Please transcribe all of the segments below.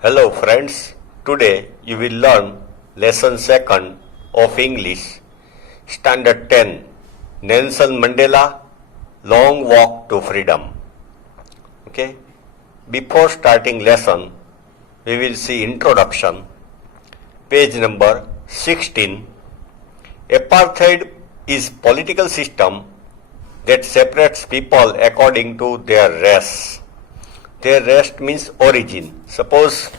Hello friends, today you will learn lesson 2nd of English, Standard 10, Nelson Mandela, Long Walk to Freedom. Okay, before starting lesson, we will see introduction, page number 16. Apartheid is political system that separates people according to their race. Their race means origin. Suppose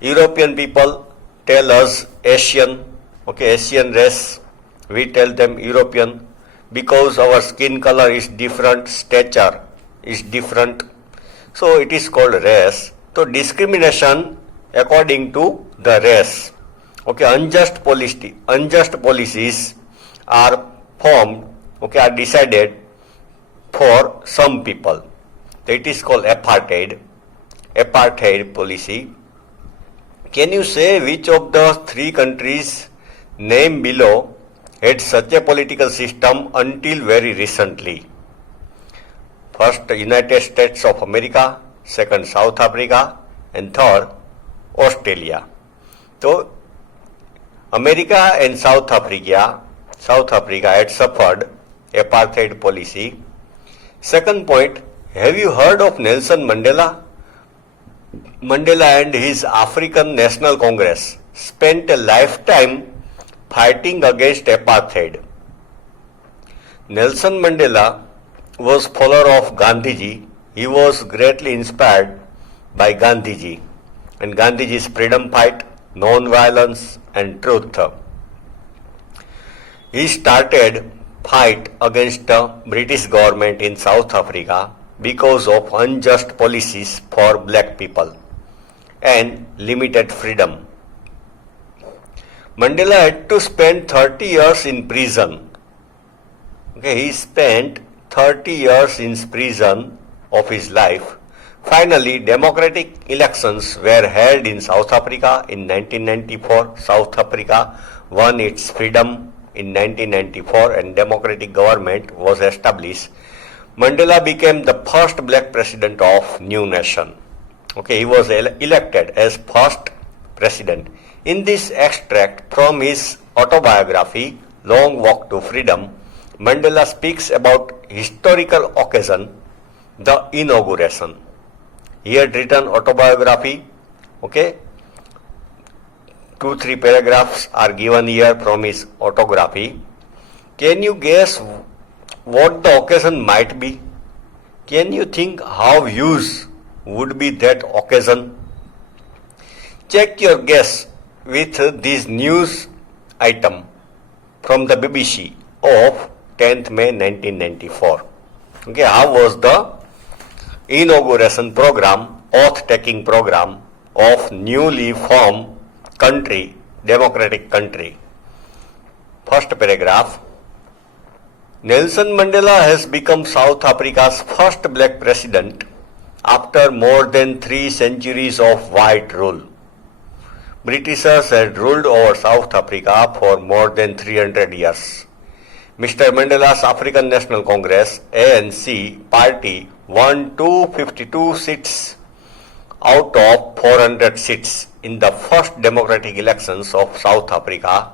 European people tell us Asian, Asian race, we tell them European because our skin color is different, stature is different, so it is called race. So discrimination according to the race. Unjust policies are formed, are decided for some people. So it is called apartheid policy. Can you say which of the three countries named below had such a political system until very recently? First, United States of America, second, South Africa, and third, Australia. So, America and South Africa had suffered apartheid policy. Second point, have you heard of Nelson Mandela? Mandela and his African National Congress spent a lifetime fighting against apartheid. Nelson Mandela was follower of Gandhiji. He was greatly inspired by Gandhiji and Gandhiji's freedom fight, non-violence and truth. He started fight against the British government in South Africa because of unjust policies for black people and limited freedom. Mandela had to spend 30 years in prison. He spent 30 years in prison of his life. Finally, democratic elections were held in South Africa in 1994. South Africa won its freedom in 1994 and democratic government was established. Mandela became the first black president of new nation. He was elected as first president. In this extract from his autobiography, Long Walk to Freedom, Mandela speaks about historical occasion, the inauguration. He had written autobiography, 2-3 paragraphs are given here from his autobiography. Can you guess what the occasion might be? Can you think how views would be that occasion? Check your guess with this news item from the BBC of 10th May 1994. How was the inauguration program, oath-taking program of newly formed country, democratic country? First paragraph. Nelson Mandela has become South Africa's first black president after more than 3 centuries of white rule. Britishers had ruled over South Africa for more than 300 years. Mr. Mandela's African National Congress, ANC party, won 252 seats out of 400 seats in the first democratic elections of South Africa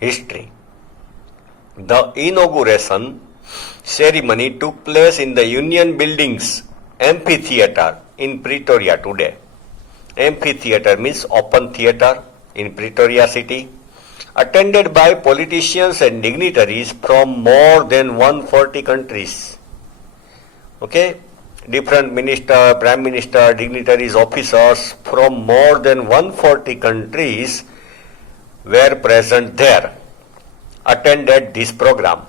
history. The inauguration ceremony took place in the Union Buildings Amphitheatre in Pretoria today. Amphitheatre means open theatre in Pretoria city, attended by politicians and dignitaries from more than 140 countries. Different minister, prime minister, dignitaries, officers from more than 140 countries were present there, attended this program.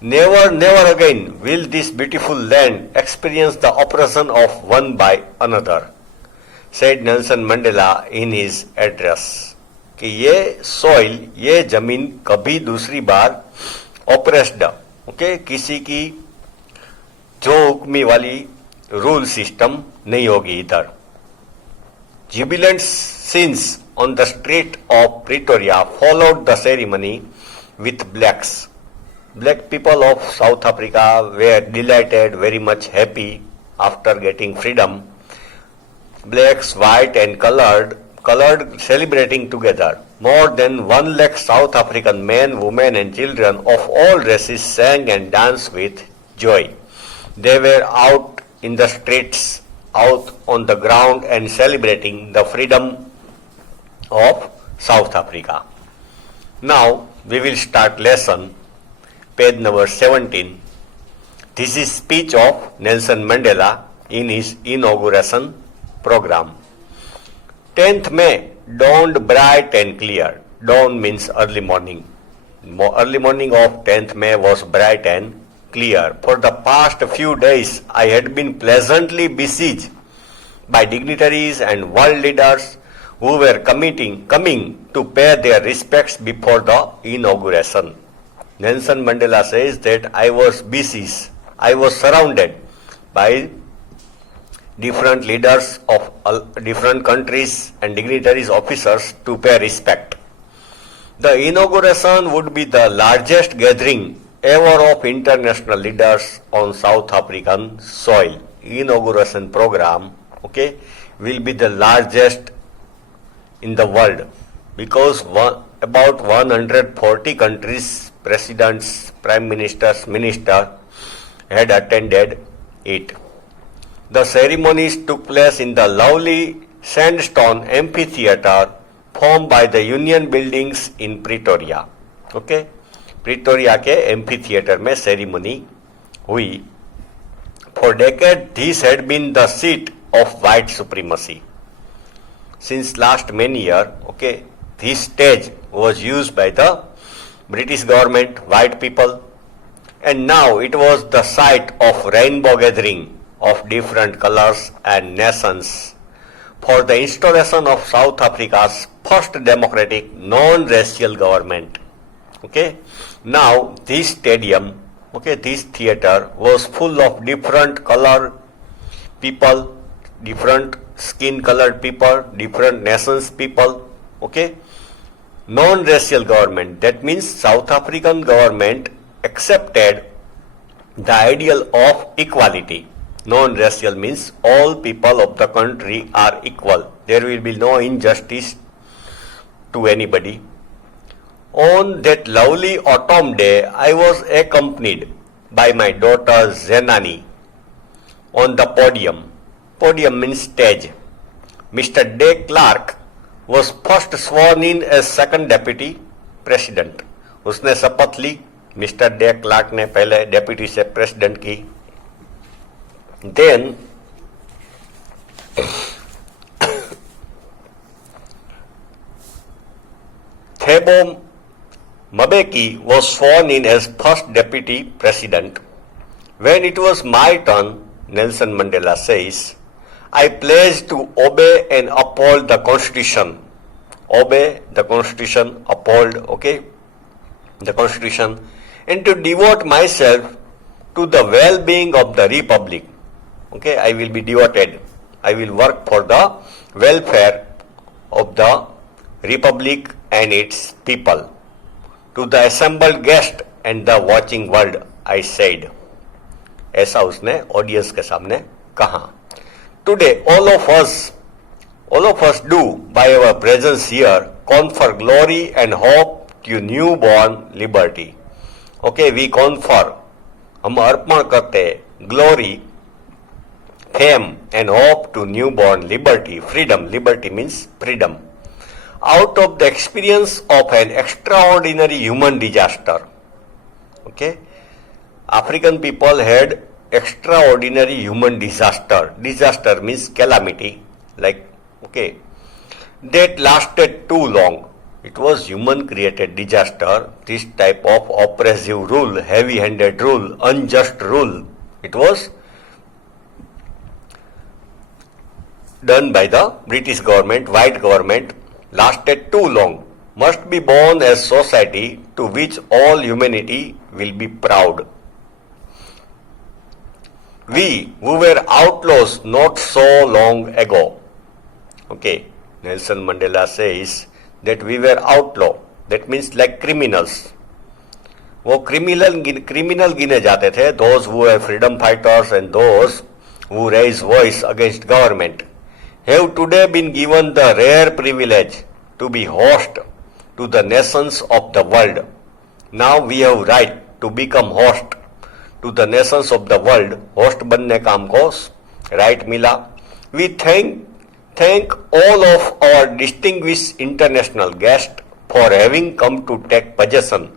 Never, never again will this beautiful land experience the oppression of one by another, said Nelson Mandela in his address. कि ये soil, ये जमीन कभी दूसरी बार oppressed, किसी की जो हुक्मी वाली रूल सिस्टम नहीं होगी इधर. Jubilant scenes on the street of Pretoria followed the ceremony with blacks. Black people of South Africa were delighted, very much happy after getting freedom. blacks, white and colored celebrating together. More than 1 lakh South African men, women and children of all races sang and danced with joy. They were out in the streets, out on the ground and celebrating the freedom of South Africa. Now we will start lesson, page number 17. This is speech of Nelson Mandela in his inauguration program. 10th May dawned bright and clear. Dawn means early morning. Early morning of 10th May was bright and clear. For the past few days, I had been pleasantly besieged by dignitaries and world leaders who were coming to pay their respects before the inauguration. Nelson Mandela says that I was besieged. I was surrounded by different leaders of different countries and dignitaries, officers to pay respect. The inauguration would be the largest gathering ever of international leaders on South African soil. Inauguration program, will be the largest in the world because about 140 countries, presidents, prime ministers, ministers had attended it. The ceremonies took place in the lovely sandstone amphitheater formed by the Union Buildings in Pretoria. Pretoria के amphitheatre में ceremony हुई. For decades, this had been the seat of white supremacy. Since last many years, this stage was used by the British government, white people, and now it was the site of rainbow gathering of different colors and nations for the installation of South Africa's first democratic non-racial government. Now this stadium, this theater was full of different color people, different skin colored people, different nations people, non-racial government. That means South African government accepted the ideal of equality. Non-racial means all people of the country are equal. There will be no injustice to anybody. On that lovely autumn day, I was accompanied by my daughter Zenani on the podium. Podium means stage. Mr. De Klerk was first sworn in as second deputy president. उसने शपथ ली. Mister day Clark ने पहले deputy से president की. Then Thabo Mbeki was sworn in as first deputy president. When it was my turn, Nelson Mandela says, I pledged to obey and uphold the constitution. Obey the constitution, uphold, the constitution, and to devote myself to the well-being of the republic. I will be devoted. I will work for the welfare of the republic and its people. To the assembled guest and the watching world, I said. ऐसा उसने audience के सामने कहा. Today, all of us do, by our presence here, confer glory and hope to newborn liberty. We confer, हम अर्पण करते glory, fame and hope to newborn liberty, freedom. Liberty means freedom. Out of the experience of an extraordinary human disaster. African people had extraordinary human disaster. Disaster means calamity, that lasted too long. It was human created disaster. This type of oppressive rule, heavy-handed rule, unjust rule, it was done by the British government, white government, lasted too long, must be born as society to which all humanity will be proud. We who were outlaws not so long ago. Nelson Mandela says that we were outlaw. That means like criminals. वो criminal गिने जाते थे. Those who were freedom fighters and those who raise voice against government have today been given the rare privilege to be host to the nations of the world. Now we have right to become host to the nations of the world. Host बनने का हमको right मिला. We thank all of our distinguished international guests for having come to take possession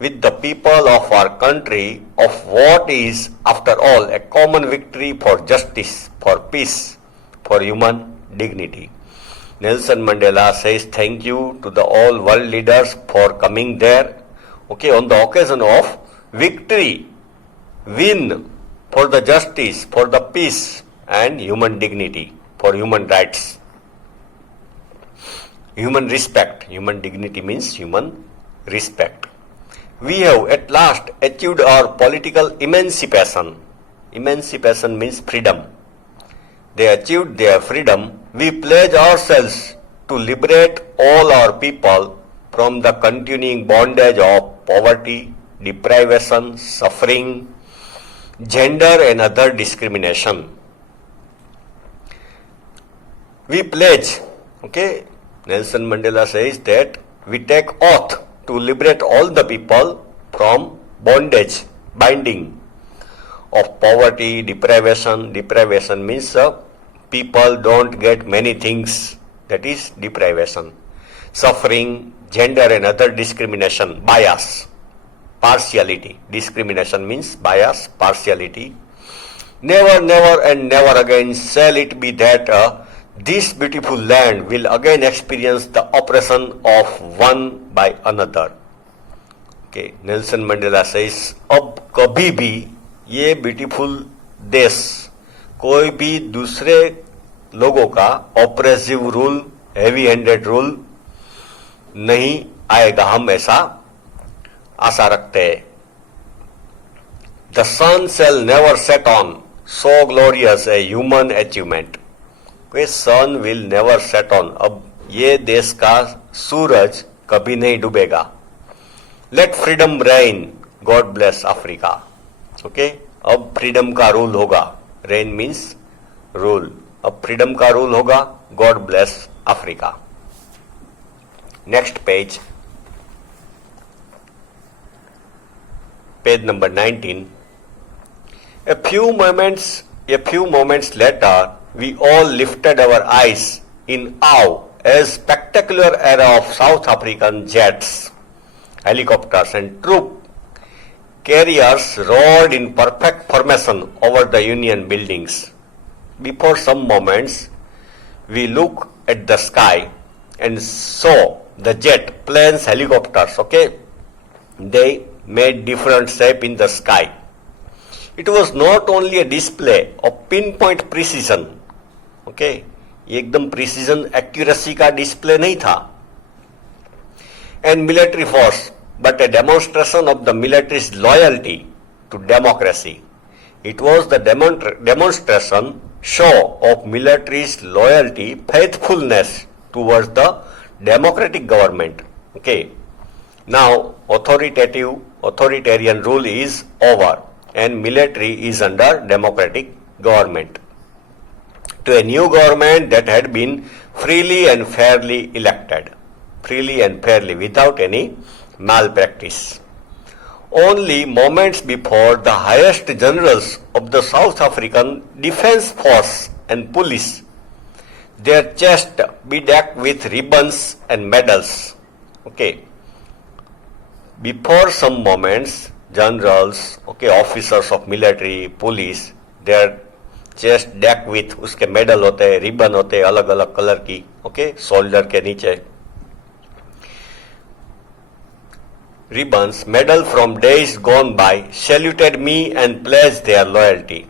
with the people of our country of what is, after all, a common victory for justice, for peace, for human dignity. Nelson Mandela says thank you to the all world leaders for coming there, on the occasion of victory, win for the justice, for the peace and human dignity, for human rights. Human respect. Human dignity means human respect. We have at last achieved our political emancipation. Emancipation means freedom. They achieved their freedom. We pledge ourselves to liberate all our people from the continuing bondage of poverty, deprivation, suffering, gender and other discrimination. We pledge, Nelson Mandela says that we take oath to liberate all the people from bondage, binding of poverty, deprivation. Deprivation means people don't get many things, that is deprivation. Suffering, gender and other discrimination, bias, partiality. Discrimination means bias, partiality. Never, never and never again shall it be that this beautiful land will again experience the oppression of one by another. Nelson Mandela says, अब कभी भी ये beautiful देश कोई भी दूसरे लोगों का oppressive rule, heavy handed rule नहीं आएगा, हम ऐसा आशा रखते हैं. The sun shall never set on so glorious a human achievement. Sun will never set on. अब ये देश का सूरज कभी नहीं डूबेगा. Let freedom reign, God bless Africa. अब फ्रीडम का रूल होगा. Reign means rule. अब फ्रीडम का रूल होगा. God bless Africa. Next page number 19. A few moments later, we all lifted our eyes in awe as spectacular array of South African jets, helicopters and troop carriers roared in perfect formation over the Union buildings. Before some moments, we looked at the sky and saw the jet planes, helicopters, They made different shape in the sky. It was not only a display of pinpoint precision, एकदम precision accuracy का display नहीं था, and military force, but a demonstration of the military's loyalty to democracy. It was the demonstration show of military's loyalty, faithfulness towards the democratic government. Now authoritarian rule is over and military is under democratic government. To a new government that had been freely and fairly elected, without any malpractice. Only moments before, the highest generals of the South African Defence Force and police, their chests bedecked with ribbons and medals. Before some moments, generals, officers of military, police, their chest deck with, उसके medal होते हैं, ribbon होते हैं अलग अलग colour की, shoulder के नीचे ribbons, medal from days gone by, saluted me and pledged their loyalty.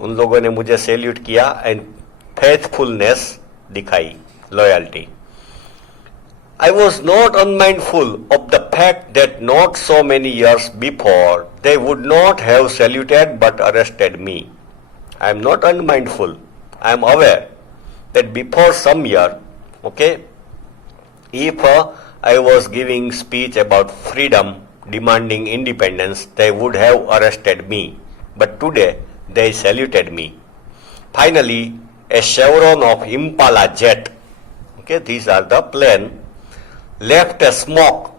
उन लोगों ने मुझे सैल्यूट किया एंड फेथफुलनेस दिखाई, loyalty. I was not unmindful of the fact that not so many years before they would not have saluted but arrested me. I am not unmindful. I am aware that before some year, if I was giving speech about freedom, demanding independence, they would have arrested me. But today, they saluted me. Finally, a chevron of Impala jet. Okay, these are the plane. Left a smoke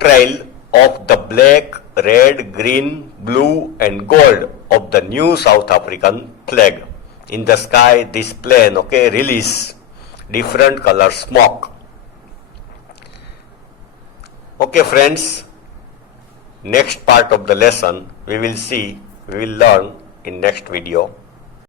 trail of the black, red, green, blue and gold of the new South African flag. In the sky, this plane, okay, release different color smoke. Okay friends, next part of the lesson we will learn in next video.